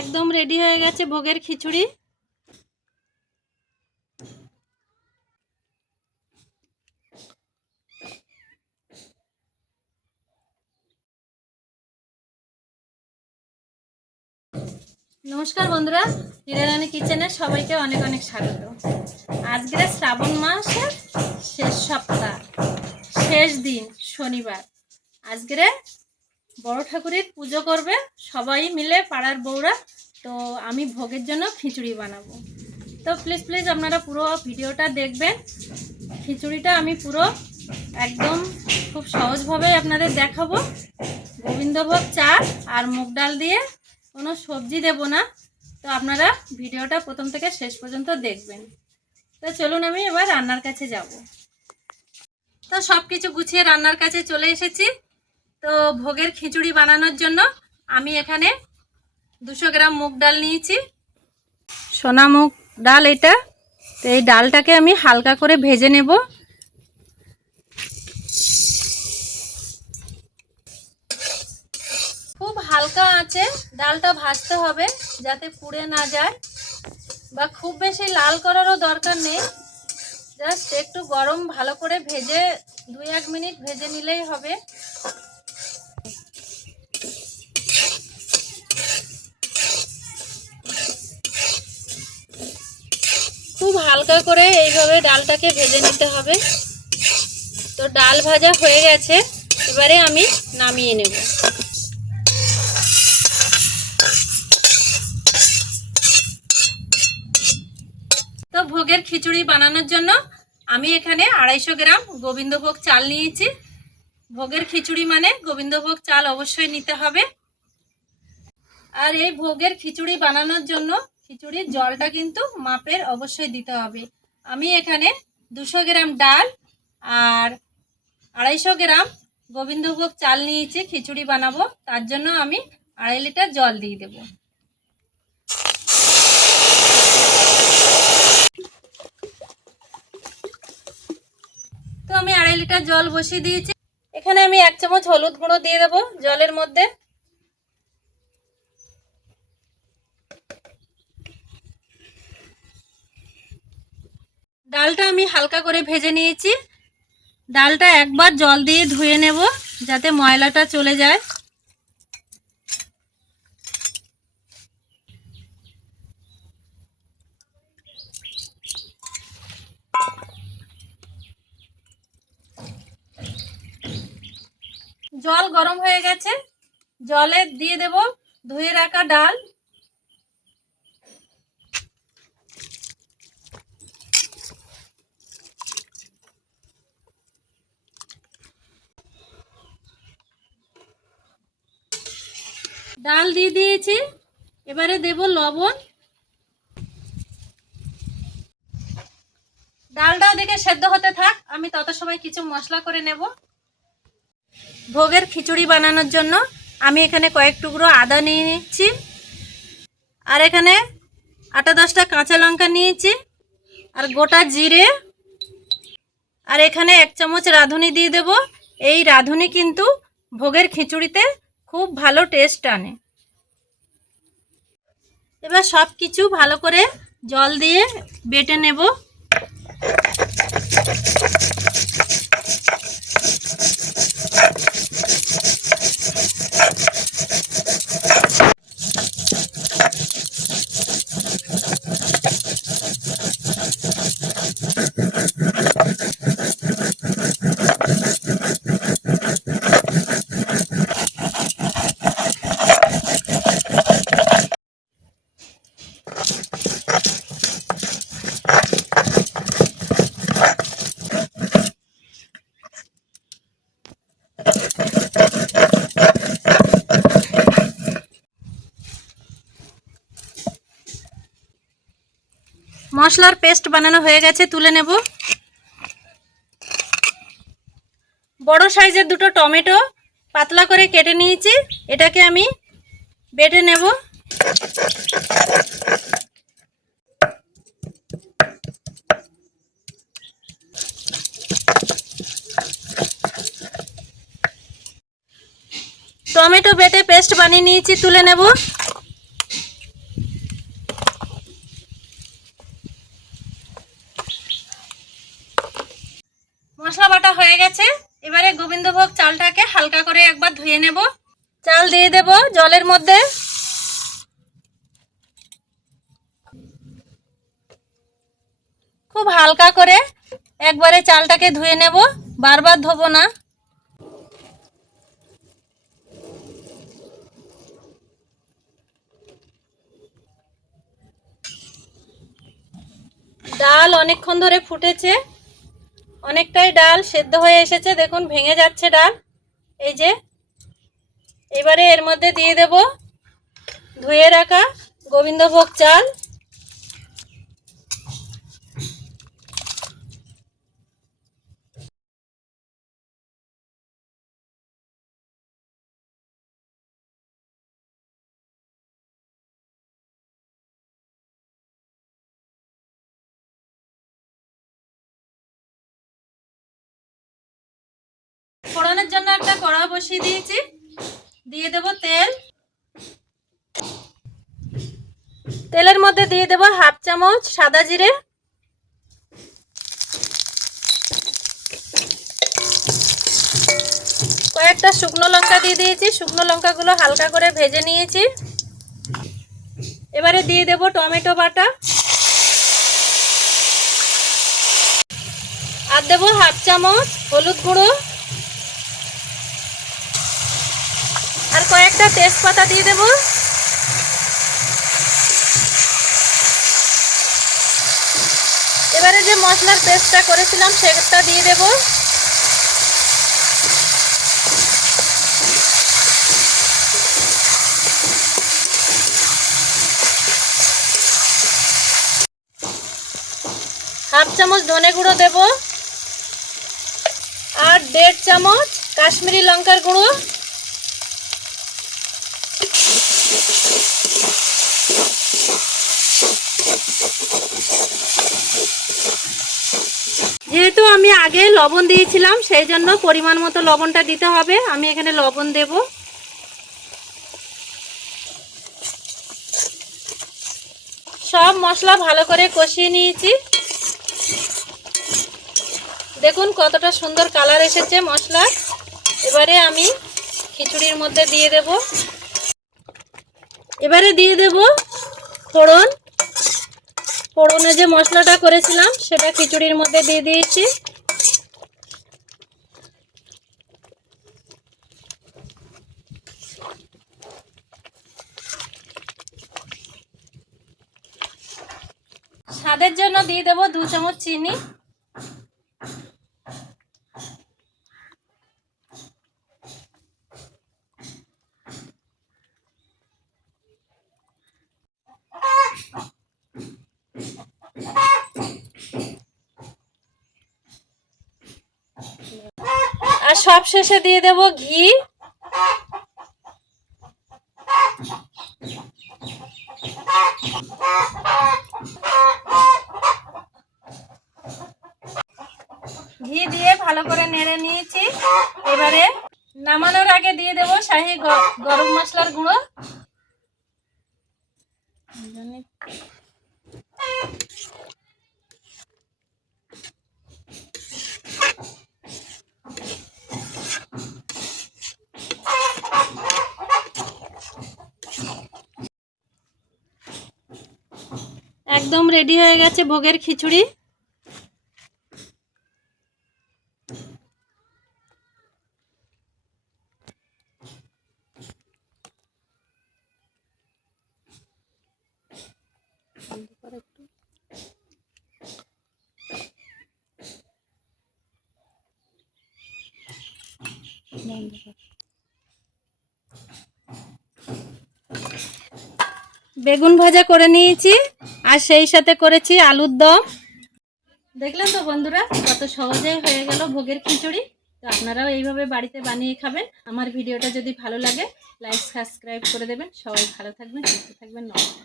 একদম রেডি হয়ে গেছে ভোগের খিচুড়ি। নমস্কার বন্ধুরা, হিরারানী কিচেনে সবাইকে অনেক অনেক স্বাগত। আজকে শ্রাবণ মাসের শেষ সপ্তাহ, শেষ দিন শনিবার। আজকে বড় ঠাকুরের পুজো করবে সবাই মিলে পাড়ার বউরা। তো আমি ভোগের জন্য খিচুড়ি বানাবো। তো প্লিজ আপনারা পুরো ভিডিওটা দেখবেন। খিচুড়িটা আমি পুরো একদম খুব সহজভাবে আপনাদের দেখাবো। গোবিন্দভোগ চাল আর মুগ ডাল দিয়ে, কোনো সবজি দেব না। তো আপনারা ভিডিওটা প্রথম থেকে শেষ পর্যন্ত দেখবেন। তো চলুন আমি এবার রান্নার কাছে যাব। তো সব কিছু গুছিয়ে রান্নার কাছে চলে এসেছি। তো ভোগের খিচুড়ি বানানোর জন্য আমি এখানে 200 গ্রাম মুগ ডাল নিয়েছি, সোনা মুগ ডাল এটা। তো এই ডালটাকে আমি হালকা করে ভেজে নেব। খুব হালকা আঁচে ডালটা ভাজতে হবে যাতে পুড়ে না যায়, বা খুব বেশি লাল করারও দরকার নেই। জাস্ট একটু গরম ভালো করে ভেজে 2-1 মিনিট ভেজে নিলেই হবে। খুব হালকা করে এইভাবে ডালটাকে ভেজে নিতে হবে। তো ডাল ভাজা হয়ে গেছে, এবারে আমি নামিয়ে নেব। তো ভোগের খিচুড়ি বানানোর জন্য আমি এখানে 250 গ্রাম গোবিন্দভোগ চাল নিয়েছি। ভোগের খিচুড়ি মানে গোবিন্দভোগ চাল অবশ্যই নিতে হবে। আর এই ভোগের খিচুড়ি বানানোর জন্য খিচুড়ির জলটা কিন্তু মাপের অবশ্যই দিতে হবে। আমি এখানে 200 গ্রাম ডাল আর 250 গ্রাম গোবিন্দভোগ চাল নিয়েছি খিচুড়ি বানাবো, তার জন্য আমি 2.5 লিটার জল দিয়ে দেব। তো আমি 2.5 লিটার জল বসিয়ে দিয়েছি। এখানে আমি 1 চামচ হলুদ গুঁড়ো দিয়ে দেব জলের মধ্যে। ডালটা আমি হালকা করে ভেজে নিয়েছি। ডালটা একবার জল দিয়ে ধুয়ে নেব যাতে ময়লাটা চলে যায়। জল গরম হয়ে গেছে, জলে দিয়ে দেব ধুয়ে রাখা ডাল। ডাল দিয়ে দিয়েছি, এবারে দেব লবণ। ডালটাও দেখে সেদ্ধ হতে থাক, আমি তত সময় কিছু মশলা করে নেব। ভোগের খিচুড়ি বানানোর জন্য আমি এখানে কয়েক টুকরো আদা নিয়ে নিচ্ছি, আর এখানে 8-10টা কাঁচা লঙ্কা নিয়েছি, আর গোটা জিরে, আর এখানে 1 চামচ রাঁধুনি দিয়ে দেব। এই রাঁধুনি কিন্তু ভোগের খিচুড়িতে খুব ভালো টেস্ট আনে। এবার সব কিছু ভালো করে জল দিয়ে বেটে নেব। মশলার পেস্ট বানানো হয়ে গেছে, তুলে নেব। বড় সাইজের 2টো টমেটো পাতলা করে কেটে নিয়েছি, এটাকে আমি বেটে নেব। টমেটো বেটে পেস্ট বানিয়ে নিয়েছি, তুলে নেব। হয়ে গেছে। এবারে গোবিন্দভোগ চালটাকে হালকা করে একবার ধুয়ে নেব। চাল দিয়ে দেব জলের মধ্যে। খুব হালকা করে একবারে চালটাকে ধুয়ে নেব, বারবার ধোবো না। ডাল অনেকক্ষণ ধরে ফুটেছে, অনেকটাই ডাল সেদ্ধ হয়ে এসেছে, দেখুন ভেঙে যাচ্ছে ডাল। এই যে এবারে এর মধ্যে দিয়ে দেব ধুয়ে রাখা গোবিন্দভোগ চাল। ফোড়নের জন্য একটা কড়া বসিয়ে দিয়েছি, দিয়ে দেব তেল। তেলের মধ্যে দিয়ে দেব হাফ চামচ সাদা জিরে, কয়েকটা শুকনো লঙ্কা দিয়ে দিয়েছি, শুকনো লঙ্কাগুলো হালকা করে ভেজে নিয়েছি। এবারে দিয়ে দেব টমেটো বাটা, আর দেব হাফ চামচ হলুদ গুঁড়ো, আর কয়েকটা তেজপাতা দিয়ে দেব। এবারে যে মশলার পেস্টটা করেছিলাম সেটা দিয়ে দেব। হাফ চামচ ধনে গুঁড়ো দেব, আর 1.5 চামচ কাশ্মীরি লঙ্কার গুঁড়ো। যেহেতু আমি আগে লবণ দিয়েছিলাম সেই জন্য পরিমাণ মতো লবণটা দিতে হবে। আমি এখানে লবণ দেব। সব মশলা ভালো করে কষিয়ে নিয়েছি, দেখুন কতটা সুন্দর কালার এসেছে মশলার। এবারে আমি খিচুড়ির মধ্যে দিয়ে দেব। এবারে দিয়ে দেব ফোড়ন। ফোড়নে যে মশলাটা করেছিলাম সেটা খিচুড়ির মধ্যে দিয়ে দিয়েছি। স্বাদের জন্য দিয়ে দেব 2 চামচ চিনি। আর সব শেষে দিয়ে দেব ঘি। ঘি দিয়ে ভালো করে নেড়ে নিয়েছি। এবারে নামানোর আগে দিয়ে দেব শাহি গরম মশলার গুঁড়ো। একদম রেডি হয়ে গেছে ভোগের খিচুড়ি। বেগুন ভাজা করে নিয়েছি, আর সেই সাথে করেছি আলুর দম। দেখলেন তো বন্ধুরা, কত সহজেই হয়ে গেল ভোগের খিচুড়ি। তো আপনারাও এইভাবে বাড়িতে বানিয়ে খাবেন। আমার ভিডিওটা যদি ভালো লাগে লাইক সাবস্ক্রাইব করে দেবেন। সবাই ভালো থাকবেন, সুস্থ থাকবেন। নমস্কার।